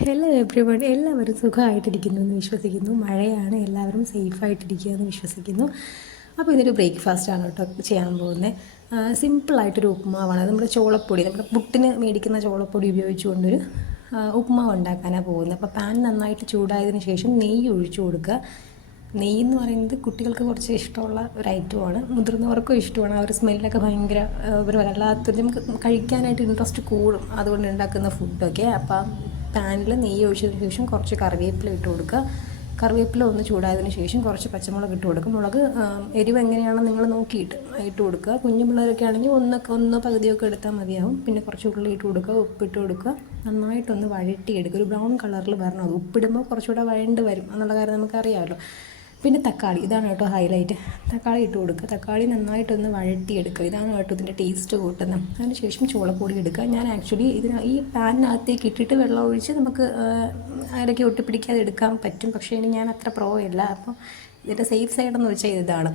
Hello everyone, എല്ലാവരും സുഖമായിട്ടിരിക്കുന്നു എന്ന് വിശ്വസിക്കുന്നു. മഴയാണ്, എല്ലാവരും സേഫായിട്ടിരിക്കുക എന്ന് വിശ്വസിക്കുന്നു. അപ്പോൾ ഇതൊരു ബ്രേക്ക്ഫാസ്റ്റാണ് കേട്ടോ ചെയ്യാൻ പോകുന്നത്. സിമ്പിളായിട്ടൊരു ഉപ്പുമാവാണ്. നമ്മുടെ ചോളപ്പൊടി, നമ്മുടെ പുട്ടിന് മേടിക്കുന്ന ചോളപ്പൊടി ഉപയോഗിച്ചുകൊണ്ടൊരു ഉപ്പുമാവ് ഉണ്ടാക്കാനാണ് പോകുന്നത്. അപ്പോൾ പാൻ നന്നായിട്ട് ചൂടായതിനു ശേഷം നെയ്യ് ഒഴിച്ചു കൊടുക്കുക. നെയ്യ് എന്ന് പറയുന്നത് കുട്ടികൾക്ക് കുറച്ച് ഇഷ്ടമുള്ള ഒരു ഐറ്റമാണ്, മുതിർന്നവർക്കും ഇഷ്ടമാണ്. ആ ഒരു സ്മെല്ലൊക്കെ ഭയങ്കര ഒരു വല്ലാത്തൊരു, നമുക്ക് കഴിക്കാനായിട്ട് ഇൻട്രസ്റ്റ് കൂടും അതുകൊണ്ട് ഉണ്ടാക്കുന്ന ഫുഡൊക്കെ. അപ്പം പാനിൽ നെയ്യ് ഒഴിച്ചതിന് ശേഷം കുറച്ച് കറിവേപ്പില ഇട്ട് കൊടുക്കുക. കറിവേപ്പില ഒന്ന് ചൂടായതിന് ശേഷം കുറച്ച് പച്ചമുളക് ഇട്ട് കൊടുക്കും. മുളക് എരിവ് എങ്ങനെയാണെന്ന് നിങ്ങൾ നോക്കിയിട്ട് ഇട്ട് കൊടുക്കുക. കുഞ്ഞു പിള്ളേരൊക്കെ ആണെങ്കിൽ ഒന്ന് പകുതിയൊക്കെ എടുത്താൽ മതിയാവും. പിന്നെ കുറച്ച് ഉള്ളി ഇട്ട് കൊടുക്കുക, ഉപ്പിട്ട് കൊടുക്കുക. നന്നായിട്ടൊന്ന് വഴറ്റിയെടുക്കുക. ഒരു ബ്രൗൺ കളറിൽ വരണം. അത് ഉപ്പിടുമ്പോൾ കുറച്ചുകൂടെ വഴണ്ട് വരും എന്നുള്ള കാര്യം നമുക്കറിയാമല്ലോ. പിന്നെ തക്കാളി, ഇതാണ് കേട്ടോ ഹൈലൈറ്റ്. തക്കാളി ഇട്ട് കൊടുക്കുക. തക്കാളി നന്നായിട്ടൊന്ന് വഴറ്റിയെടുക്കുക. ഇതാണ് കേട്ടോ ഇതിൻ്റെ ടേസ്റ്റ് കൂട്ടുന്നത്. അതിനുശേഷം ചോളപ്പൊടി എടുക്കുക. ഞാൻ ആക്ച്വലി ഈ പാനിനകത്തേക്ക് ഇട്ടിട്ട് വെള്ളം ഒഴിച്ച് നമുക്ക് അതിലൊക്കെ ഒട്ടിപ്പിടിക്കാതെ എടുക്കാൻ പറ്റും. പക്ഷേ ഇനി ഞാൻ അത്ര പ്രോ അല്ല. അപ്പോൾ ഇതിൻ്റെ സേഫ് സൈഡെന്ന് വെച്ചാൽ ഇതാണ്.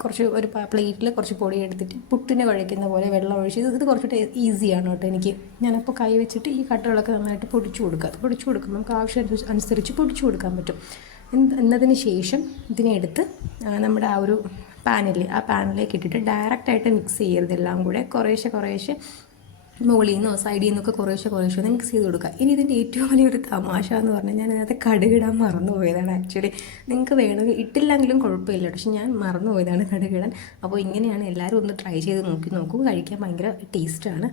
കുറച്ച് ഒരു പ്ലേറ്റിൽ കുറച്ച് പൊടി എടുത്തിട്ട് പുട്ടിന് കുഴയ്ക്കുന്ന പോലെ വെള്ളം ഒഴിച്ച് ഇത് കുറച്ചിട്ട് ഈസിയാണ് കേട്ടോ എനിക്ക്. ഞാനപ്പോൾ കൈ വെച്ചിട്ട് ഈ കട്ടകളൊക്കെ നന്നായിട്ട് പൊടിച്ചു കൊടുക്കുക. പൊടിച്ചു കൊടുക്കുമ്പോൾ നമുക്ക് ആവശ്യം അനുസരിച്ച് പൊടിച്ചു കൊടുക്കാൻ പറ്റും. എന്നതിന് ശേഷം ഇതിനെ എടുത്ത് നമ്മുടെ ആ ഒരു ആ പാനിലേക്ക് ഇട്ടിട്ട് ഡയറക്റ്റായിട്ട് മിക്സ് ചെയ്യരുത്. എല്ലാം കൂടെ കുറേശ്ശെ മുകളിൽ നിന്നോ സൈഡിൽ നിന്നൊക്കെ കുറേശ്ശെ ഒന്ന് മിക്സ് ചെയ്ത് കൊടുക്കുക. ഇനി ഇതിൻ്റെ ഏറ്റവും വലിയൊരു തമാശ എന്ന് പറഞ്ഞാൽ ഞാൻ ഇതിനകത്ത് കടുകിടാൻ മറന്നുപോയതാണ്. ആക്ച്വലി നിങ്ങൾക്ക് വേണമെങ്കിൽ ഇട്ടില്ലെങ്കിലും കുഴപ്പമില്ല, പക്ഷെ ഞാൻ മറന്നുപോയതാണ് കടുകിടാൻ. അപ്പോൾ ഇങ്ങനെയാണ്, എല്ലാവരും ഒന്ന് ട്രൈ ചെയ്ത് നോക്കൂ. കഴിക്കാൻ ഭയങ്കര ടേസ്റ്റാണ്.